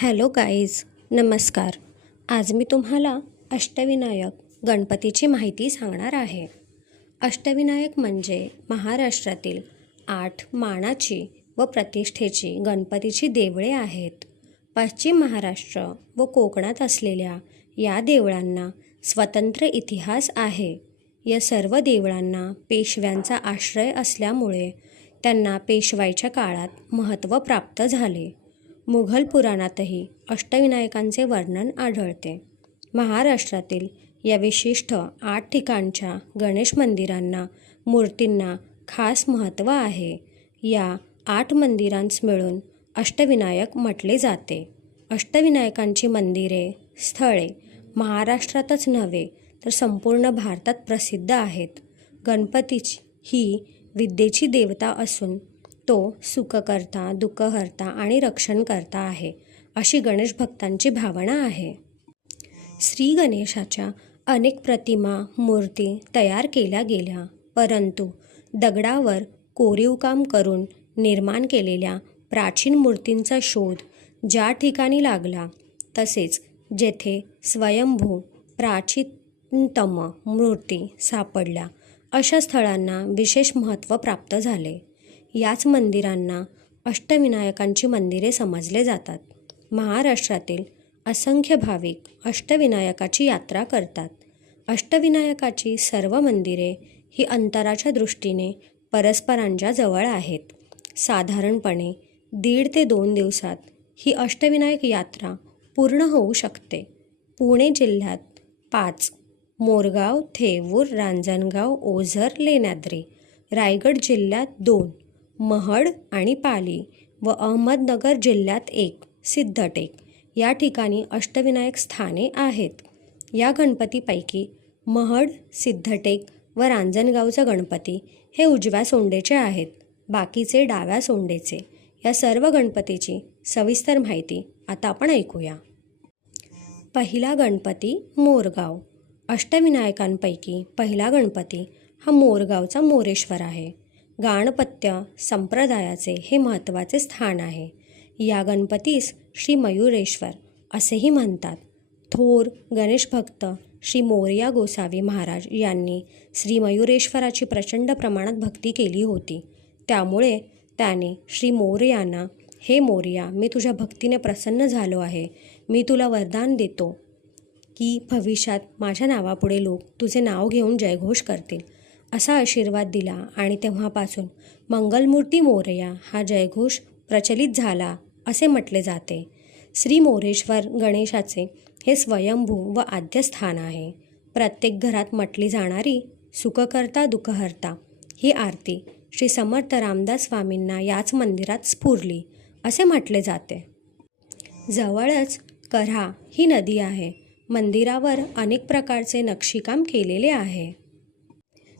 Hello guys, नमस्कार. आज मी तुम्हाला अष्टविनायक गणपतीची माहिती सांगणार आहे. अष्टविनायक म्हणजे महाराष्ट्रातील 8 मानाची व प्रतिष्ठेची गणपतीची देवळे आहेत. पश्चिम महाराष्ट्र व कोकणात असलेल्या या देवळांना स्वतंत्र इतिहास आहे. या सर्व देवळांना पेशव्यांचा आश्रय असल्यामुळे त्यांना पेशवाईच्या काळात महत्त्व प्राप्त झाले. मुघल पुराणातही अष्टविनायकांचे वर्णन आढळते. महाराष्ट्रातील या विशिष्ट 8 ठिकाणच्या गणेश मंदिरांना, मूर्तींना खास महत्त्व आहे. या 8 मंदिरांस मिळून अष्टविनायक म्हटले जाते. अष्टविनायकांची मंदिरे, स्थळे महाराष्ट्रातच नव्हे तर संपूर्ण भारतात प्रसिद्ध आहेत. गणपतीची ही विद्येची देवता असून तो सुखकर्ता, दुःखहर्ता आणि रक्षणकर्ता आहे, अशी गणेश भक्तांची भावना आहे. श्री गणेशाच्या अनेक प्रतिमा, मूर्ती तयार केल्या गेल्या, परंतु दगडावर कोरीवकाम करून निर्माण केलेल्या प्राचीन मूर्तींचा शोध ज्या ठिकाणी लागला, तसेच जेथे स्वयंभू प्राचीनतम मूर्ती सापडल्या, अशा स्थळांना विशेष महत्त्व प्राप्त झाले. याच मंदिरांना अष्टविनायकांची मंदिरे समजले जातात. महाराष्ट्रातील असंख्य भाविक अष्टविनायकाची यात्रा करतात. अष्टविनायकाची सर्व मंदिरे ही अंतराच्या दृष्टीने परस्परांच्या जवळ आहेत. साधारणपणे 1.5 ते 2 दिवसात ही अष्टविनायक यात्रा पूर्ण होऊ शकते. पुणे जिल्ह्यात 5, मोरगाव, थेऊर, रांजणगाव, ओझर, लेण्याद्री. रायगड जिल्ह्यात 2, महड आणि पाली व अहमदनगर जिल्ह्यात 1, सिद्धटेक या ठिकाणी अष्टविनायक स्थाने आहेत. या गणपतीपैकी महड, सिद्धटेक व रांजणगावचा गणपती हे उजव्या सोंडेचे आहेत, बाकीचे डाव्या सोंडेचे. या सर्व गणपतीची सविस्तर माहिती आता आपण ऐकूया. पहिला गणपती मोरगाव. अष्टविनायकांपैकी पहिला गणपती हा मोरगावचा मोरेश्वर आहे. गाणपत्य संप्रदायाचे हे महत्त्वाचे स्थान आहे. या गणपतीस श्री मयुरेश्वर असेही म्हणतात. थोर गणेशभक्त श्री मोरया गोसावी महाराज यांनी श्री मयुरेश्वराची प्रचंड प्रमाणात भक्ती केली होती. त्यामुळे त्याने श्री मोरयांना, हे मोरया, मी तुझ्या भक्तीने प्रसन्न झालो आहे. मी तुला वरदान देतो की भविष्यात माझ्या नावापुढे लोक तुझे नाव घेऊन जयघोष करतील, असा आशीर्वाद दिला आणि तेव्हापासून मंगलमूर्ती मोरया हा जयघोष प्रचलित झाला असे म्हटले जाते. श्री मोरेश्वर गणेशाचे हे स्वयंभू व आद्य स्थान आहे. प्रत्येक घरात म्हटली जाणारी सुखकर्ता, दुःखहर्ता ही आरती श्री समर्थ रामदास स्वामींना याच मंदिरात स्फुरली असे म्हटले जाते. जवळच कऱ्हा ही नदी आहे. मंदिरावर अनेक प्रकारचे नक्षीकाम केलेले आहे.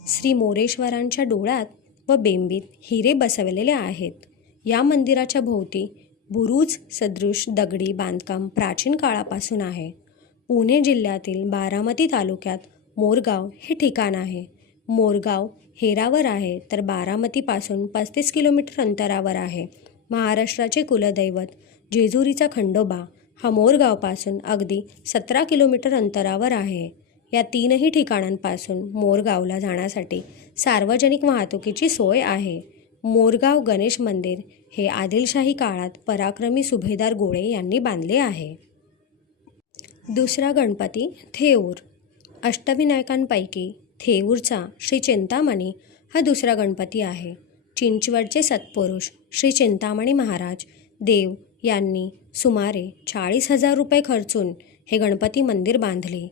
श्री मोरेश्वरांच्या डोळ्यात व बेंबीत हिरे बसवलेले आहेत. या मंदिराच्या भोवती बुरुज सदृश दगडी बांधकाम प्राचीन काळापासून आहे. पुणे जिल्ह्यातील बारामती तालुक्यात मोरगाव हे ठिकाण आहे. मोरगाव हेरावर आहे तर बारामतीपासून 35 किलोमीटर अंतरावर आहे. महाराष्ट्राचे कुलदैवत जेजुरीचा खंडोबा हा मोरगावपासून अगदी 17 किलोमीटर अंतरावर आहे. या 3ही ठिकाणांपासून मोरगावला जाण्यासाठी सार्वजनिक वाहतुकीची सोय आहे. मोरगाव गणेश मंदिर हे आदिलशाही काळात पराक्रमी सुभेदार गोळे यांनी बांधले आहे. दुसरा गणपती थेऊर. अष्टविनायकांपैकी थेऊरचा श्री चिंतामणी हा दुसरा गणपती आहे. चिंचवडचे सत्पुरुष श्री चिंतामणी महाराज देव यांनी सुमारे 40,000 रुपये खर्चून हे गणपती मंदिर बांधले.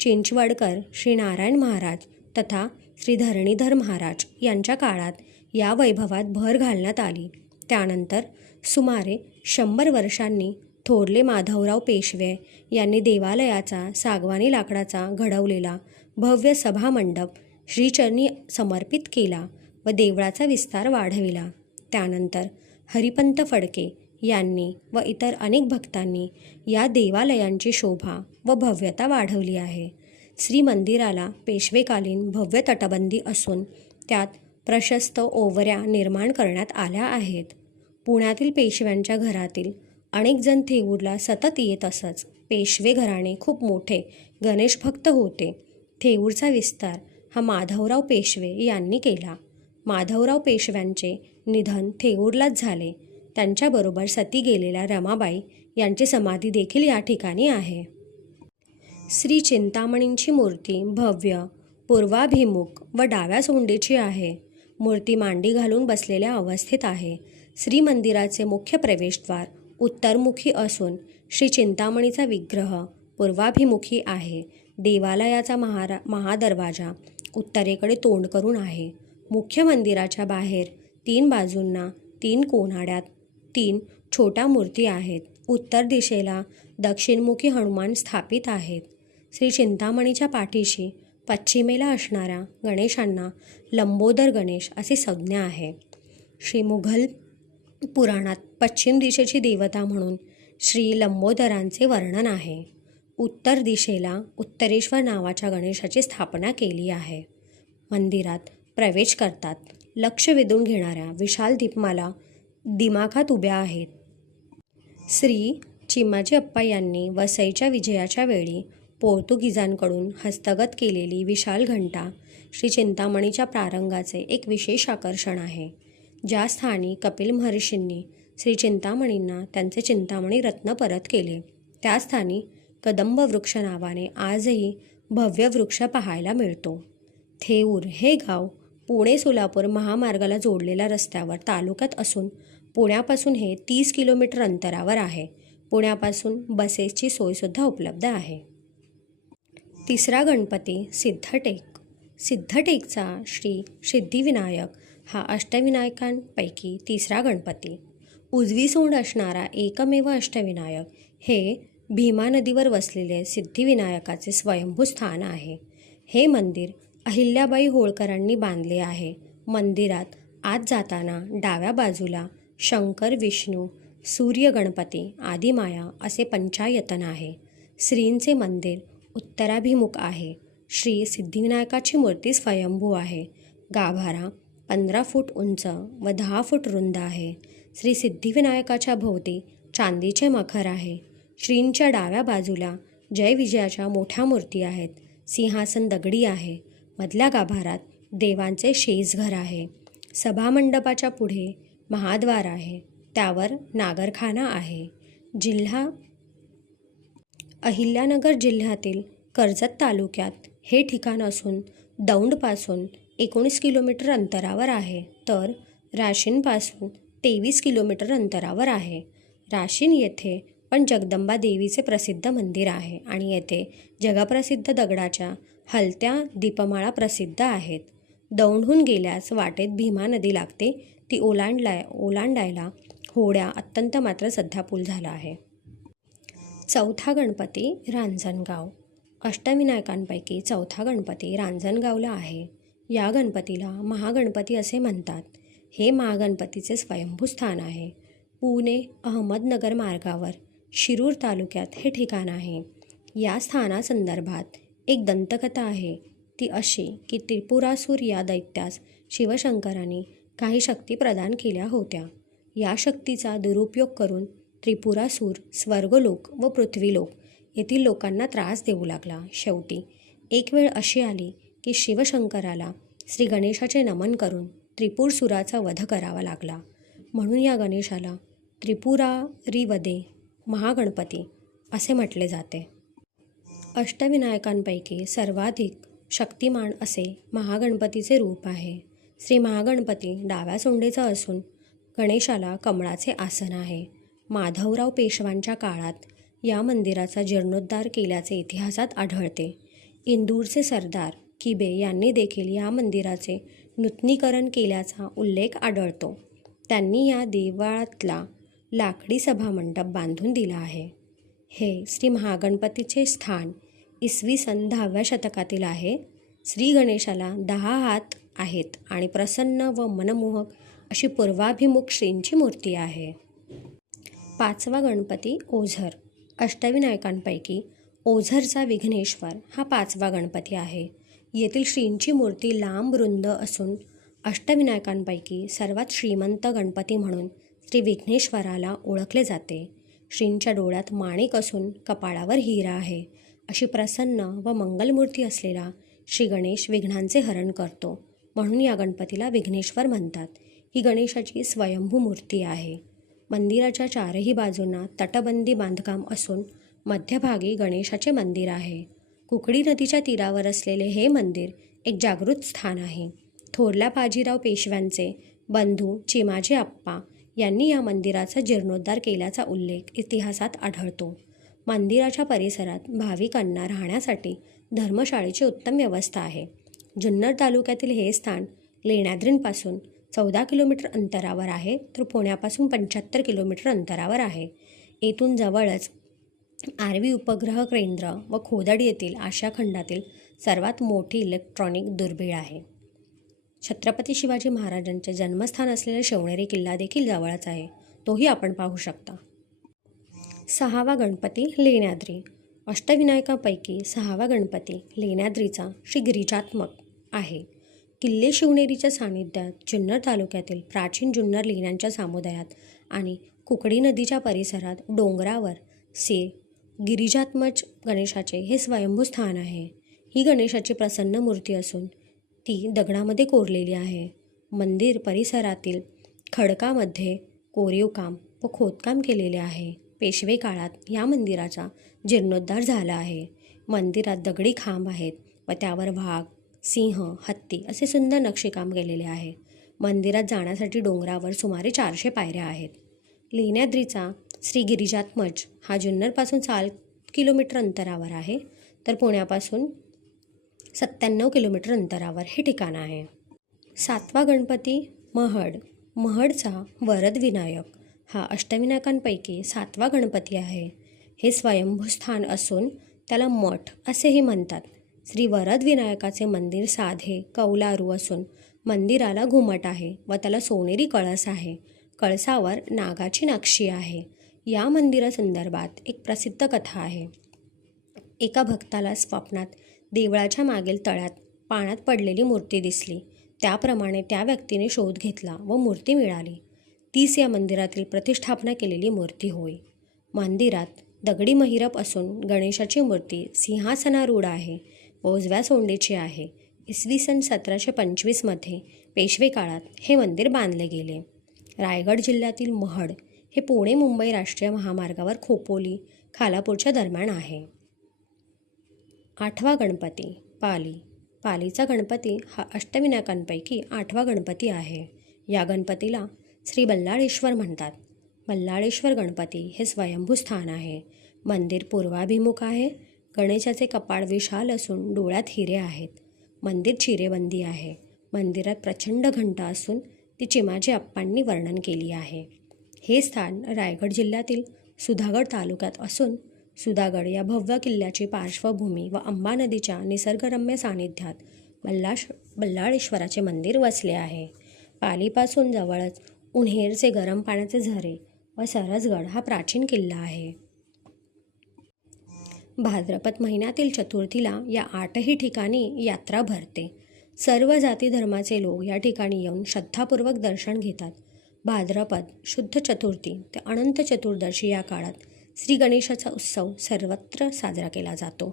चिंचवडकर श्री नारायण महाराज तथा श्री धरणीधर महाराज यांच्या काळात या वैभवात भर घालण्यात आली. त्यानंतर सुमारे 100 वर्षांनी थोरले माधवराव पेशवे यांनी देवालयाचा सागवानी लाकडाचा घडवलेला भव्य सभामंडप श्रीचरणी समर्पित केला व देवळाचा विस्तार वाढविला. त्यानंतर हरिपंत फडके यांनी व इतर अनेक भक्तांनी या देवालयांची शोभा व भव्यता वाढवली आहे. श्री मंदिराला पेशवेकालीन भव्य तटबंदी असून त्यात प्रशस्त ओवऱ्या निर्माण करण्यात आल्या आहेत. पुण्यातील पेशव्यांच्या घरातील अनेक जण थेऊरला सतत येत असत. पेशवे घराणे खूप मोठे गणेश भक्त होते. थेऊरचा विस्तार हा माधवराव पेशवे यांनी केला. माधवराव पेशव्यांचे निधन थेऊरलाच झाले. त्यांच्याबरोबर सती गेलेल्या रमाबाई यांची समाधी देखील या ठिकाणी आहे. श्री चिंतामणींची मूर्ती भव्य, पूर्वाभिमुख व डाव्या सोंडेची आहे. मूर्ती मांडी घालून बसलेल्या अवस्थेत आहे. श्री मंदिराचे मुख्य प्रवेशद्वार उत्तरमुखी असून श्री चिंतामणीचा विग्रह पूर्वाभिमुखी आहे. देवालयाचा महादरवाजा उत्तरेकडे तोंड करून आहे. मुख्य मंदिराच्या बाहेर 3 बाजूंना 3 कोनाड्यात 3 छोट्या मूर्ती आहेत. उत्तर दिशेला दक्षिणमुखी हनुमान स्थापित आहेत. श्री चिंतामणीच्या पाठीशी पश्चिमेला असणाऱ्या गणेशांना लंबोदर गणेश अशी संज्ञा आहे. श्री मुघल पुराणात पश्चिम दिशेची देवता म्हणून श्री लंबोदरांचे वर्णन आहे. उत्तर दिशेला उत्तरेश्वर नावाच्या गणेशाची स्थापना केली आहे. मंदिरात प्रवेश करतात लक्ष वेधून घेणाऱ्या विशाल दीपमाला दिमाखात उभ्या आहेत. श्री चिमाजी अप्पा यांनी वसईच्या विजयाच्या वेळी पोर्तुगीजांकडून हस्तगत केलेली विशाल घंटा श्री चिंतामणीच्या प्रारंगाचे एक विशेष आकर्षण आहे. ज्या स्थानी कपिल महर्षींनी श्री चिंतामणींना त्यांचे चिंतामणी रत्न परत केले, त्या स्थानी कदंब वृक्ष नावाने आजही भव्य वृक्ष पाहायला मिळतो. थेऊर हे गाव पुणे सोलापूर महामार्गाला जोडलेल्या रस्त्यावर तालुक्यात असून पुण्यापासून हे 30 किलोमीटर अंतरावर आहे. पुण्यापासून बसेसची सोयसुद्धा उपलब्ध आहे. तिसरा गणपती सिद्धटेक. सिद्धटेकचा श्री सिद्धिविनायक हा अष्टविनायकांपैकी तिसरा गणपती. उजवी सोंड असणारा एकमेव अष्टविनायक हे भीमा नदीवर वसलेले सिद्धिविनायकाचे स्वयंभू स्थान आहे. हे मंदिर अहिल्याबाई होळकरांनी बांधले आहे. मंदिरात आत जाताना डाव्या बाजूला शंकर, विष्णू, सूर्य, गणपती, आदिमाया असे पंचायतन आहे. श्रींचे मंदिर उत्तराभिमुख आहे. श्री सिद्धिविनायकाची मूर्ती स्वयंभू आहे. गाभारा 15 फूट उंच व 10 फूट रुंद आहे. श्री सिद्धिविनायकाच्या भोवती चांदीचे मखर आहे. श्रींच्या डाव्या बाजूला जय विजयाच्या मोठ्या मूर्ती आहेत. सिंहासन दगडी आहे. मधल्या गाभारात देवांचे शेजघर आहे. सभामंडपाच्या पुढे महाद्वार आहे. त्यावर नागरखाना आहे. जिल्हा अहिल्यानगर जिल्ह्यातील कर्जत तालुक्यात हे ठिकाण असून दौंडपासून 19 किलोमीटर अंतरावर आहे, तर राशीनपासून 23 किलोमीटर अंतरावर आहे. राशीन येथे पण जगदंबा देवीचे प्रसिद्ध मंदिर आहे आणि येथे जगप्रसिद्ध दगडाच्या हलत्या दीपमाळा प्रसिद्ध आहेत. दौंडहून गेल्यास वाटेत भीमा नदी लागते. ती ओलांडायला होड्या अत्यंत मात्र सध्या पूल झाला आहे. चौथा गणपती रांजणगाव. अष्टविनायकांपैकी चौथा गणपती रांजणगावला आहे. या गणपतीला महागणपती असे म्हणतात. हे महागणपतीचे स्वयंभू स्थान आहे. पुणे अहमदनगर मार्गावर शिरूर तालुक्यात हे ठिकाण आहे. या स्थानासंदर्भात एक दंतकथा आहे. ती अशी की त्रिपुरासूर या दैत्यास शिवशंकरांनी काही शक्ती प्रदान केल्या होत्या. या शक्तीचा दुरुपयोग करून त्रिपुरासूर स्वर्गलोक व पृथ्वीलोक येथील लोकांना त्रास देऊ लागला. शेवटी एक वेळ अशी आली की शिवशंकराला श्री गणेशाचे नमन करून त्रिपुरसुराचा वध करावा लागला. म्हणून या गणेशाला त्रिपुरारिवदे महागणपती असे म्हटले जाते. अष्टविनायकांपैकी सर्वाधिक शक्तिमान असे महागणपतीचे रूप आहे. श्री महागणपती डाव्या सोंडेचा असून गणेशाला कमळाचे आसन आहे. माधवराव पेशव्यांच्या काळात या मंदिराचा जीर्णोद्धार केल्याचे इतिहासात आढळते. इंदूरचे सरदार किबे यांनी देखील या मंदिराचे नूतनीकरण केल्याचा उल्लेख आढळतो. त्यांनी या देवळातला लाकडी सभामंडप बांधून दिला आहे. हे श्री महागणपतीचे स्थान इसवी सन 10व्या शतकातील आहे. श्री गणेशाला 10 हात आहेत आणि प्रसन्न व मनमोहक अशी पूर्वाभिमुख श्रींची मूर्ती आहे. पाचवा गणपती ओझर. अष्टविनायकांपैकी ओझरचा विघ्नेश्वर हा पाचवा गणपती आहे. येथील श्रींची मूर्ती लांब रुंद असून अष्टविनायकांपैकी सर्वात श्रीमंत गणपती म्हणून श्री विघ्नेश्वराला ओळखले जाते. श्रींच्या डोळ्यात माणिक असून कपाळावर हिरा आहे. अशी प्रसन्न व मंगलमूर्ती असलेला श्री गणेश विघ्नांचे हरण करतो, म्हणून या गणपतीला विघ्नेश्वर म्हणतात. ही गणेशाची स्वयंभू मूर्ती आहे. मंदिराच्या चारही बाजूंना तटबंदी बांधकाम असून मध्यभागी गणेशाचे मंदिर आहे. कुकडी नदीच्या तीरावर असलेले हे मंदिर एक जागृत स्थान आहे. थोरल्या बाजीराव पेशव्यांचे बंधू चिमाजी आप्पा यांनी या मंदिराचा जीर्णोद्धार केल्याचा उल्लेख इतिहासात आढळतो. मंदिराच्या परिसरात भाविकांना राहण्यासाठी धर्मशाळेची उत्तम व्यवस्था आहे. जुन्नर तालुक्यातील हे स्थान लेण्याद्रींपासून 14 किलोमीटर अंतरावर आहे, तर पुण्यापासून 75 किलोमीटर अंतरावर आहे. येथून जवळच आर्वी उपग्रह केंद्र व खोदड येथील आशिया खंडातील सर्वात मोठी इलेक्ट्रॉनिक दुर्बीण आहे. छत्रपती शिवाजी महाराजांचे जन्मस्थान असलेला शिवनेरी किल्ला देखील जवळच आहे, तोही आपण पाहू शकता. 6वा गणपती लेण्याद्री. अष्टविनायकापैकी 6वा गणपती लेण्याद्रीचा श्री गिरिजात्मक आहे. किल्ले शिवनेरीच्या सानिध्यात जुन्नर तालुक्यातील प्राचीन जुन्नर लेण्यांच्या समुदायात आणि कुकडी नदीच्या परिसरात डोंगरावर श्री गिरिजात्मज गणेशाचे हे स्वयंभू स्थान आहे. ही गणेशाची प्रसन्न मूर्ती असून ती दगडामध्ये कोरलेली आहे. मंदिर परिसरातील खडकामध्ये कोरीवकाम व खोदकाम केलेले आहे. पेशवे काळात या मंदिराचा जीर्णोद्धार झाला आहे. मंदिरात दगडी खांब आहेत व त्यावर वाघ, सिंह, हत्ती असे सुंदर नक्षीकाम केलेले आहे. मंदिरात जाण्यासाठी डोंगरावर सुमारे 400 पायऱ्या आहेत. लेण्याद्रीचा श्री गिरिजात्मज हा जुन्नरपासून 4 किलोमीटर अंतरावर आहे, तर पुण्यापासून 97 किलोमीटर अंतरावर हे ठिकाण आहे. 7वा गणपती महड. महडचा वरद विनायक हा अष्टविनायकांपैकी 7वा गणपती आहे. हे स्वयंभू स्थान असून त्याला मठ असेही म्हणतात. श्री वरद विनायकाचे मंदिर साधे कौलारू असून मंदिराला घुमट आहे व त्याला सोनेरी कळस आहे. कळसावर नागाची नक्षी आहे. या मंदिरासंदर्भात एक प्रसिद्ध कथा आहे. एका भक्ताला स्वप्नात देवळाच्या मागील तळ्यात पाण्यात पडलेली मूर्ती दिसली. त्याप्रमाणे त्या व्यक्तीने शोध घेतला व मूर्ती मिळाली. तीच या मंदिरातील प्रतिष्ठापना केलेली मूर्ती होय. मंदिरात दगडी महिरप असून गणेशाची मूर्ती सिंहासनारूढ आहे व उजव्या सोंडेची आहे. इसवी सन 1725 पेशवे काळात हे मंदिर बांधले गेले. रायगड जिल्ह्यातील महड हे पुणे मुंबई राष्ट्रीय महामार्गावर खोपोली खालापूरच्या दरम्यान आहे. 8वा गणपती पाली. पालीचा गणपती हा अष्टविनायकांपैकी 8वा गणपती आहे. या गणपतीला श्री बल्लाळेश्वर म्हणतात. बल्लाळेश्वर गणपती हे स्वयंभू स्थान आहे. मंदिर पूर्वाभिमुख आहे. गणेशाचे कपाळ विशाल असून डोळ्यात हिरे आहेत. मंदिर चिरेबंदी आहे. मंदिरात प्रचंड घंटा असून ती चिमाजी आप्पांनी वर्णन केली आहे. हे स्थान रायगड जिल्ह्यातील सुधागड तालुक्यात असून सुधागड या भव्य किल्ल्याची पार्श्वभूमी व अंबा नदीच्या निसर्गरम्य सानिध्यात बल्लाळेश्वराचे मंदिर वसले आहे. पालीपासून जवळच उन्हेरचे गरम पाण्याचे झरे व सरसगड हा प्राचीन किल्ला आहे. भाद्रपद महिन्यातील चतुर्थीला या 8ही ठिकाणी यात्रा भरते. सर्व जाती धर्माचे लोक या ठिकाणी येऊन श्रद्धापूर्वक दर्शन घेतात. भाद्रपद शुद्ध चतुर्थी ते अनंत चतुर्दशी या काळात श्री गणेशाचा उत्सव सर्वत्र साजरा केला जातो.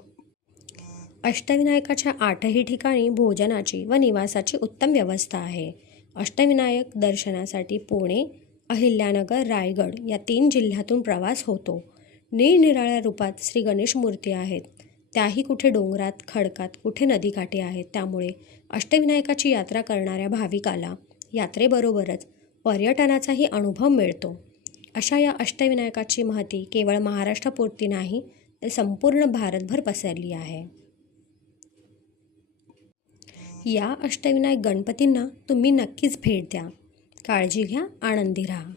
अष्टविनायकाच्या 8ही ठिकाणी भोजनाची व निवासाची उत्तम व्यवस्था आहे. अष्टविनायक दर्शनासाठी पुणे, अहिल्यानगर, रायगड या 3 जिल्ह्यातून प्रवास होतो. निरनिराळ्या रूपात श्री गणेश मूर्ती आहेत. त्याही कुठे डोंगरात, खडकात, कुठे नदीकाठी आहेत. त्यामुळे अष्टविनायकाची यात्रा करणाऱ्या भाविकाला यात्रेबरोबरच पर्यटनाचाही अनुभव मिळतो. अशा या अष्टविनायकाची महती केवळ महाराष्ट्रापुरती नाही, तर संपूर्ण भारतभर पसरली आहे. या अष्टविनायक गणपतींना तुम्ही नक्कीच भेट द्या. काळजी घ्या, आनंदी राहा.